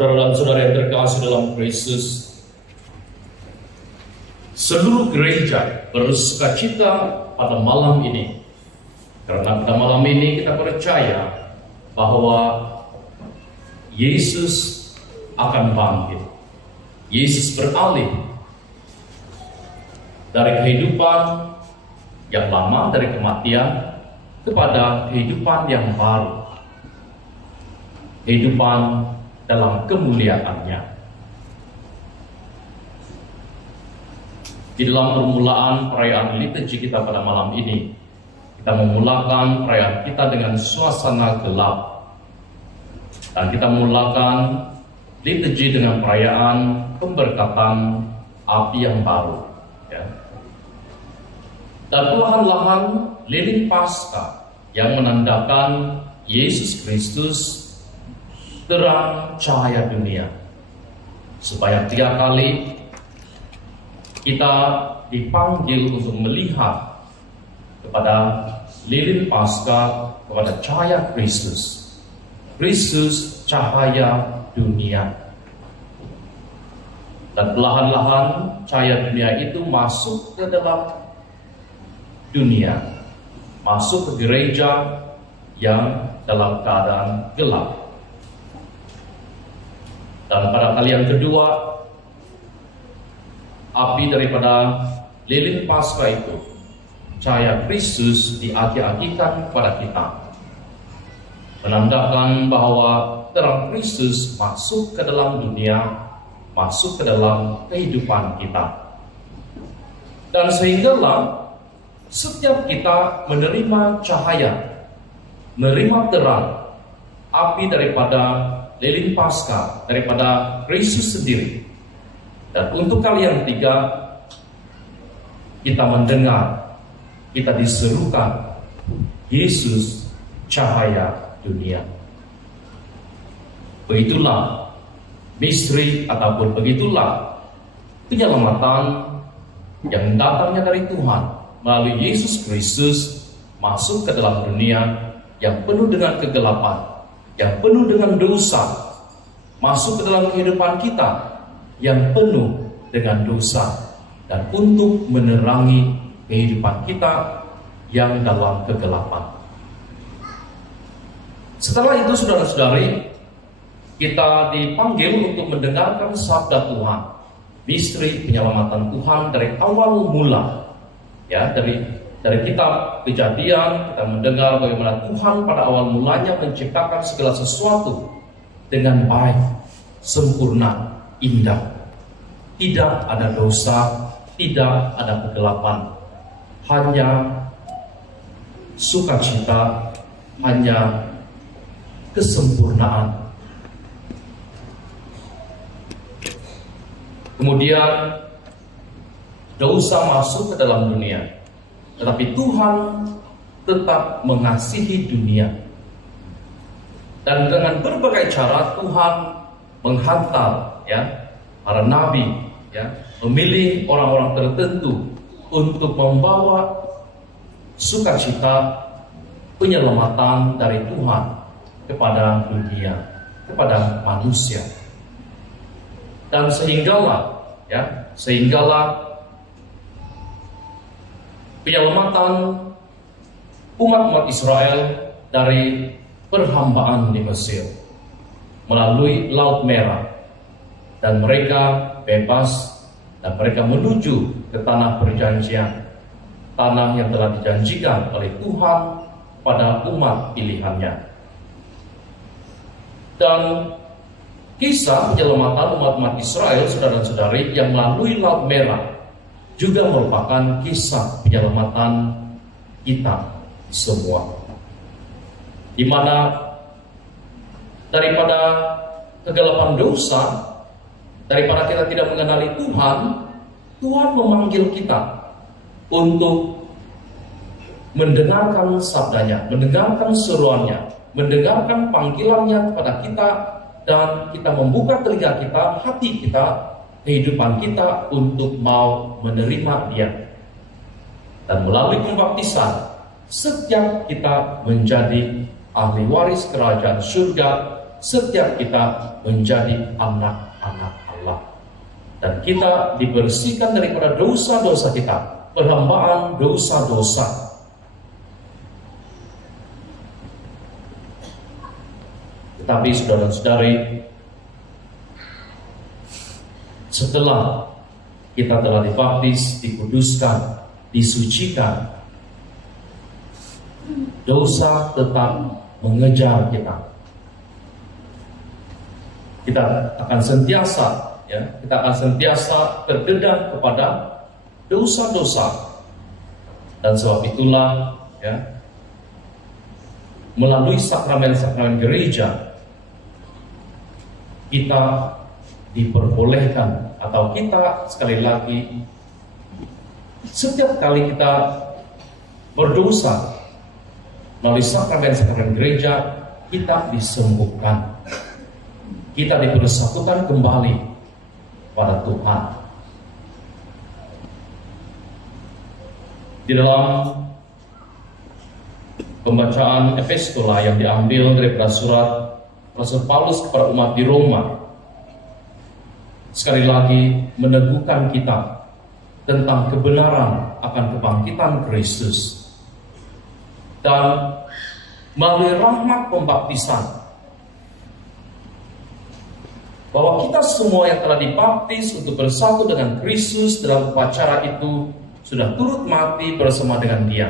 Saudara dan saudara yang terkasih dalam Kristus, seluruh gereja bersukacita pada malam ini, karena pada malam ini kita percaya bahwa Yesus akan bangkit. Yesus beralih dari kehidupan yang lama, dari kematian, kepada kehidupan yang baru, kehidupan dalam kemuliaannya. Di dalam permulaan perayaan liturgi kita pada malam ini, kita memulakan perayaan kita dengan suasana gelap, dan kita memulakan liturgi dengan perayaan pemberkatan api yang baru, ya. Dan perlahan-lahan lilin Paskah yang menandakan Yesus Kristus terang cahaya dunia, supaya 3 kali kita dipanggil untuk melihat kepada lilin Paskah, kepada cahaya Kristus. Kristus cahaya dunia. Dan perlahan-lahan cahaya dunia itu masuk ke dalam dunia, masuk ke gereja yang dalam keadaan gelap. Dan pada kali yang kedua, api daripada lilin Paskah itu, cahaya Kristus diagi-agikan kepada kita, menandakan bahwa terang Kristus masuk ke dalam dunia, masuk ke dalam kehidupan kita. Dan sehinggalah setiap kita menerima cahaya, menerima terang, api daripada lilin Paskah, daripada Kristus sendiri. Dan untuk kali yang ketiga, kita mendengar, kita diserukan, Yesus cahaya dunia. Begitulah misteri ataupun begitulah penyelamatan yang datangnya dari Tuhan melalui Yesus Kristus masuk ke dalam dunia yang penuh dengan kegelapan, yang penuh dengan dosa, masuk ke dalam kehidupan kita yang penuh dengan dosa, dan untuk menerangi kehidupan kita yang dalam kegelapan. Setelah itu, saudara-saudari, kita dipanggil untuk mendengarkan sabda Tuhan, misteri penyelamatan Tuhan dari awal mula, ya, dari kitab Kejadian. Kita mendengar bagaimana Tuhan pada awal mulanya menciptakan segala sesuatu dengan baik, sempurna, indah. Tidak ada dosa, tidak ada kegelapan, hanya sukacita, hanya kesempurnaan. Kemudian dosa masuk ke dalam dunia, tetapi Tuhan tetap mengasihi dunia. Dan dengan berbagai cara Tuhan menghantar, ya, para nabi, ya, memilih orang-orang tertentu untuk membawa sukacita penyelamatan dari Tuhan kepada dunia, kepada manusia. Dan sehinggalah penyelamatan umat Israel dari perhambaan di Mesir melalui Laut Merah, dan mereka bebas, dan mereka menuju ke tanah perjanjian, tanah yang telah dijanjikan oleh Tuhan pada umat pilihannya. Dan kisah penyelamatan umat Israel, saudara-saudari, yang melalui Laut Merah juga merupakan kisah penyelamatan kita semua, di mana daripada kegelapan dosa, daripada kita tidak mengenali Tuhan, Tuhan memanggil kita untuk mendengarkan sabdanya, mendengarkan seruannya, mendengarkan panggilannya kepada kita, dan kita membuka telinga kita, hati kita, kehidupan kita untuk mau menerima Dia. Dan melalui pembaptisan, setiap kita menjadi ahli waris kerajaan surga setiap kita menjadi anak-anak Allah. Dan kita dibersihkan daripada dosa-dosa kita, perhambaan dosa-dosa. Tetapi saudara-saudari, setelah kita telah dibaptis, dikuduskan, disucikan, dosa tetap mengejar kita. Kita akan sentiasa terdedah kepada dosa-dosa. Dan sebab itulah melalui sakramen-sakramen gereja kita diperbolehkan, atau kita sekali lagi, setiap kali kita berdosa melalui sakramen-sakramen gereja, kita disembuhkan, kita dipersatukan kembali pada Tuhan. Di dalam pembacaan epistola yang diambil daripada surat Rasul Paulus kepada umat di Roma, sekali lagi meneguhkan kita tentang kebenaran akan kebangkitan Kristus. Dan melalui rahmat pembaptisan, bahwa kita semua yang telah dibaptis untuk bersatu dengan Kristus dalam upacara itu sudah turut mati bersama dengan Dia.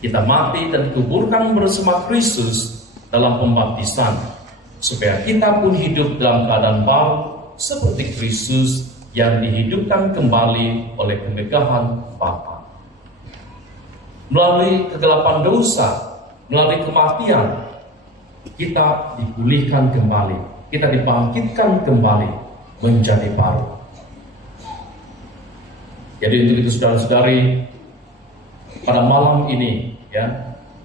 Kita mati dan dikuburkan bersama Kristus dalam pembaptisan, supaya kita pun hidup dalam keadaan baru seperti Kristus yang dihidupkan kembali oleh kemegahan Bapa. Melalui kegelapan dosa, melalui kematian, kita dipulihkan kembali, kita dibangkitkan kembali menjadi baru. Jadi untuk itu saudara-saudari, pada malam ini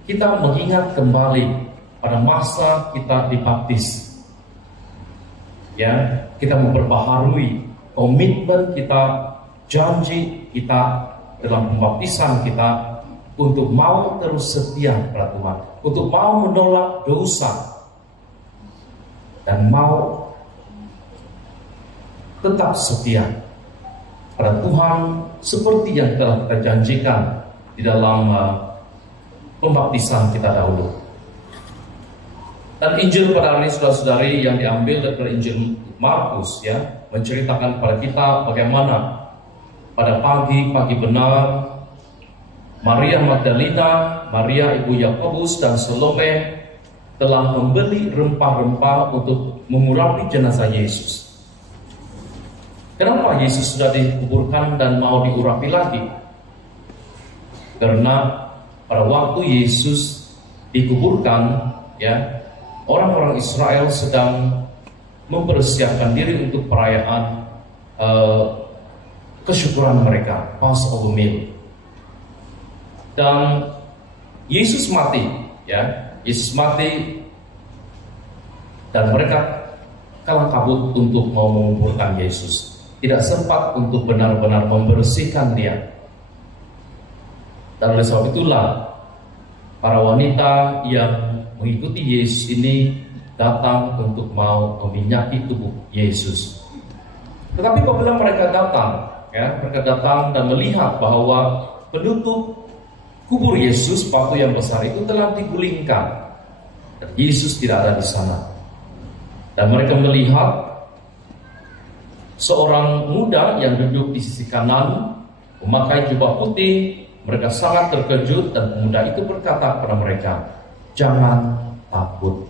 kita mengingat kembali pada masa kita dibaptis. Kita memperbaharui komitmen kita, janji kita dalam pembaptisan kita untuk mau terus setia kepada Tuhan, untuk mau menolak dosa, dan mau tetap setia pada Tuhan seperti yang telah kita janjikan di dalam pembaptisan kita dahulu. Dan Injil pada hari ini saudara-saudari yang diambil dari Injil Markus menceritakan kepada kita bagaimana pada pagi benar Maria Magdalena, Maria ibu Yakobus dan Salome telah membeli rempah-rempah untuk mengurapi jenazah Yesus. Kenapa Yesus sudah dikuburkan dan mau diurapi lagi? Karena pada waktu Yesus dikuburkan, orang-orang Israel sedang mempersiapkan diri untuk perayaan kesyukuran mereka, Passover meal. Dan Yesus mati, Yesus mati, dan mereka kalah kabut untuk mau menguburkan Yesus. Tidak sempat untuk benar-benar membersihkan Dia. Dan oleh sebab itulah para wanita yang mengikuti Yesus ini datang untuk mau meminyaki tubuh Yesus. Tetapi apabila mereka datang dan melihat bahwa penutup kubur Yesus, batu yang besar itu telah digulingkan dan Yesus tidak ada di sana. Dan mereka melihat seorang muda yang duduk di sisi kanan memakai jubah putih. Mereka sangat terkejut dan pemuda itu berkata kepada mereka, "Jangan takut.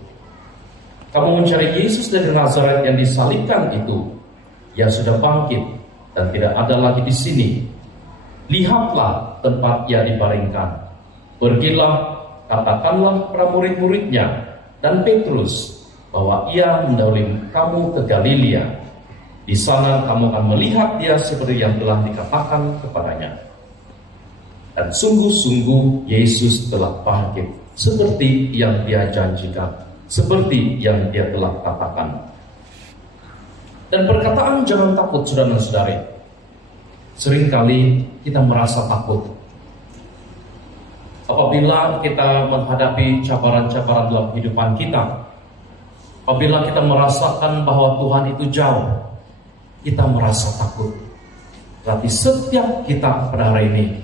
Kamu mencari Yesus dari Nazaret yang disalibkan itu. Ia sudah bangkit dan tidak ada lagi di sini. Lihatlah tempat Ia dibaringkan. Pergilah, katakanlah kepada murid-muridnya dan Petrus bahwa Ia mendahului kamu ke Galilea. Di sana kamu akan melihat Dia seperti yang telah dikatakan kepadanya." Dan sungguh-sungguh Yesus telah bangkit seperti yang Dia janjikan, seperti yang Dia telah katakan. Dan perkataan jangan takut, saudara-saudari, seringkali kita merasa takut apabila kita menghadapi cabaran-cabaran dalam kehidupan kita. Apabila kita merasakan bahwa Tuhan itu jauh, kita merasa takut. Tapi setiap kita pada hari ini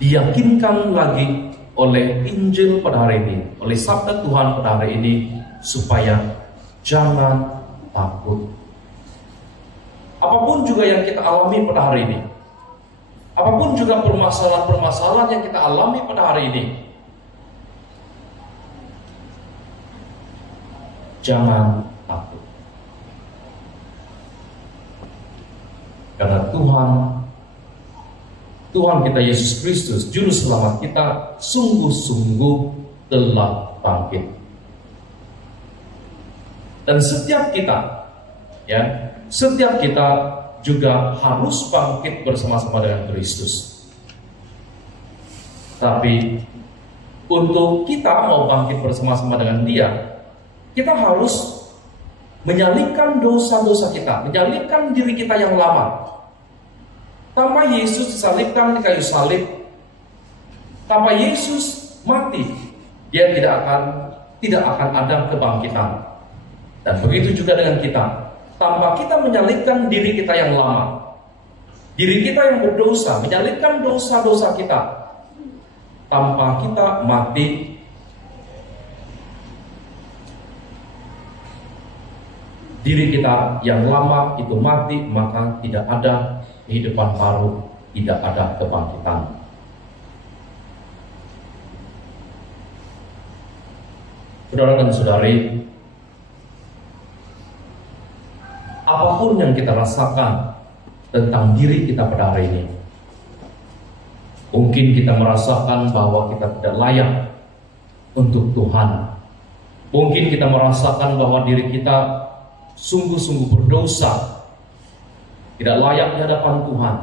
diyakinkan lagi oleh Injil pada hari ini, oleh sabda Tuhan pada hari ini, supaya jangan takut. Apapun juga yang kita alami pada hari ini, apapun juga permasalahan-permasalahan yang kita alami pada hari ini, jangan takut. Karena Tuhan kita Yesus Kristus, Juru Selamat kita, sungguh-sungguh telah bangkit. Dan setiap kita juga harus bangkit bersama-sama dengan Kristus. Tapi untuk kita mau bangkit bersama-sama dengan Dia, kita harus menyalibkan dosa-dosa kita, menyalibkan diri kita yang lama. Tanpa Yesus disalibkan di kayu salib, tanpa Yesus mati, dia tidak akan ada kebangkitan. Dan begitu juga dengan kita. Tanpa kita menyalibkan diri kita yang lama, diri kita yang berdosa, menyalibkan dosa-dosa kita, tanpa kita mati, diri kita yang lama itu mati, maka tidak ada kehidupan baru, tidak ada kebangkitan. Saudara dan saudari, apapun yang kita rasakan tentang diri kita pada hari ini, mungkin kita merasakan bahwa kita tidak layak untuk Tuhan. Mungkin kita merasakan bahwa diri kita sungguh-sungguh berdosa, tidak layak di hadapan Tuhan.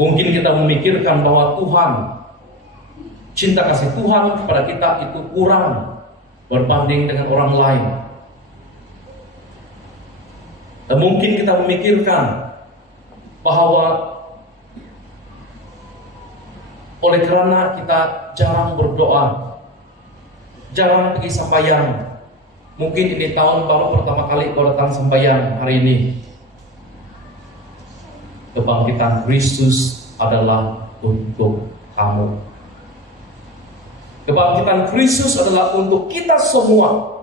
Mungkin kita memikirkan bahwa Tuhan, cinta kasih Tuhan kepada kita itu kurang berbanding dengan orang lain. Dan mungkin kita memikirkan bahwa oleh karena kita jarang berdoa, jarang pergi sembahyang, mungkin ini tahun baru pertama kali kau datang sembahyang hari ini. Kebangkitan Kristus adalah untuk kamu. Kebangkitan Kristus adalah untuk kita semua,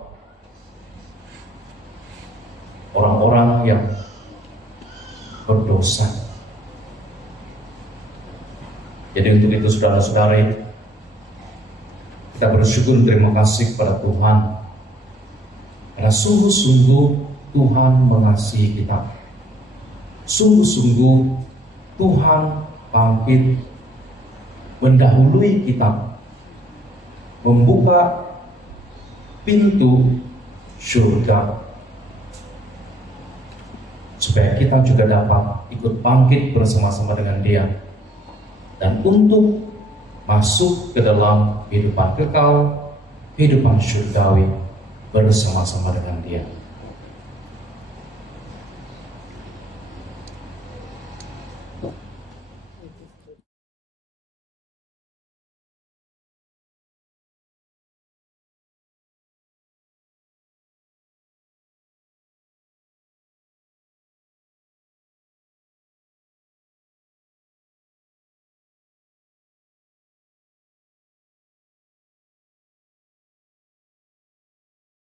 orang-orang yang berdosa. Jadi untuk itu saudara-saudari, kita bersyukur, terima kasih kepada Tuhan, karena sungguh-sungguh Tuhan mengasihi kita. Sungguh-sungguh Tuhan bangkit mendahului kita, membuka pintu surga, supaya kita juga dapat ikut bangkit bersama-sama dengan Dia, dan untuk masuk ke dalam kehidupan kekal, kehidupan surgawi bersama-sama dengan Dia.